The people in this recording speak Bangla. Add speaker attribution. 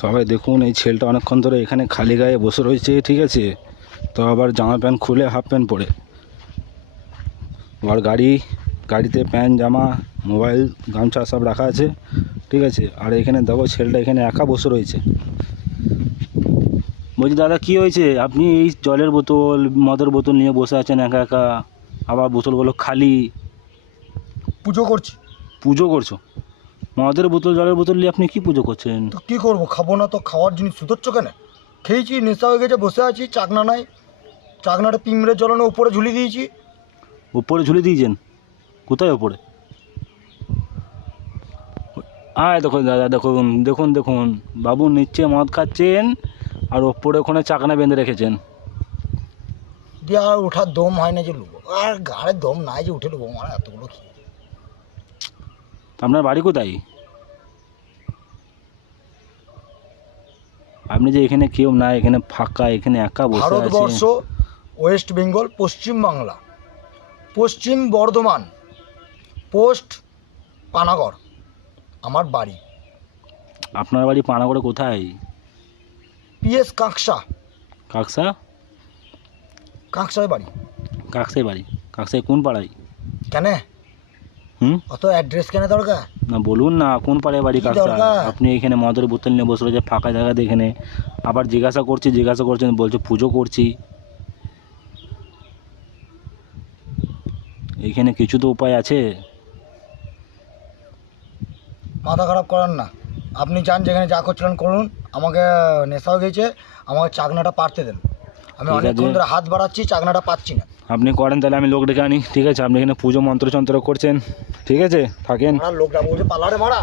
Speaker 1: সবাই দেখুন এই ছেলেটা অনেকক্ষণ ধরে এখানে খালি গায়ে বসে রয়েছে ঠিক আছে? তো আবার জামা প্যান্ট খুলে হাফ প্যান্ট পরে। আবার গাড়ি গাড়িতে প্যান্ট জামা মোবাইল গামছা সব রাখা আছে ঠিক আছে? আর এখানে দেখো ছেলেটা এখানে একা বসে রয়েছে। বলছি দাদা কি হয়েছে? আপনি এই জলের বোতল মদের বোতল নিয়ে বসে আছেন একা একা? আবার বোতলগুলো খালি?
Speaker 2: পুজো করছি।
Speaker 1: পুজো করছ? মদের বোতল জলের বোতল নিয়ে আপনি কি পুজো করছেন?
Speaker 2: তো কী করব? খাব না তো খাওয়ার জিনিস সুতোচ্ছ কেন? খেয়েছি নেশা হয়ে গেছে বসে আছি চাকনা নাই। চাকনাটা পিমড়ে জলানো উপরে ঝুলিয়ে দিয়েছি।
Speaker 1: উপরে ঝুলে দিয়েছেন? কোথায় ওপরে আয় দেখুন দাদা দেখুন দেখুন দেখুন। বাবু নিচে মদ খাচ্ছেন আর ওপরে ওখানে চাকনা বেঁধে রেখেছেন।
Speaker 2: দিয়ে আর ওঠার দম হয় না যে লুবো। আর গাড়ে দম নাই যে উঠে লুবো। আমার এতগুলো খেয়ে
Speaker 1: আপনার বাড়ি কোথায়? আপনি যে এখানে কেউ না এখানে ফাঁকা এখানে একা বসে
Speaker 2: ভারতবর্ষ ওয়েস্ট বেঙ্গল পশ্চিম বাংলা। পশ্চিম বর্ধমান পোস্ট পানাগড় আমার বাড়ি।
Speaker 1: আপনার বাড়ি পানাগড়ে কোথায়?
Speaker 2: পিএস কাঁকসা।
Speaker 1: কাকসা?
Speaker 2: কাঁকসায় বাড়ি।
Speaker 1: কাকসাই বাড়ি। কাকসাই কোন পাড়ায়?
Speaker 2: কেন?
Speaker 1: হুম?
Speaker 2: অত অ্যাড্রেস কেন দরকার?
Speaker 1: না বলুন না কোন বাড়ি আপনি এখানে মদের বোতল নিয়ে বসে রয়েছে ফাঁকা আবার জিজ্ঞাসা করছি জিজ্ঞাসা করছেন বলছে পুজো করছি। এখানে কিছু তো উপায় আছে।
Speaker 2: মাথা খারাপ করান না। আপনি যান যেখানে যা করছিলেন করুন। আমাকে নেশাও গেছে আমাকে চাকনাটা পারতে দেন। আমি অনেকক্ষণ ধরে হাত বাড়াচ্ছি চাকনাটা পাচ্ছি না।
Speaker 1: আপনি করেন তাহলে আমি লোক ডেকে আনি ঠিক আছে? আপনি এখানে পুজো মন্ত্র চন্ত্র করছেন ঠিক আছে? থাকেন।
Speaker 2: আমার লোকটা বলছে পালারে মারা।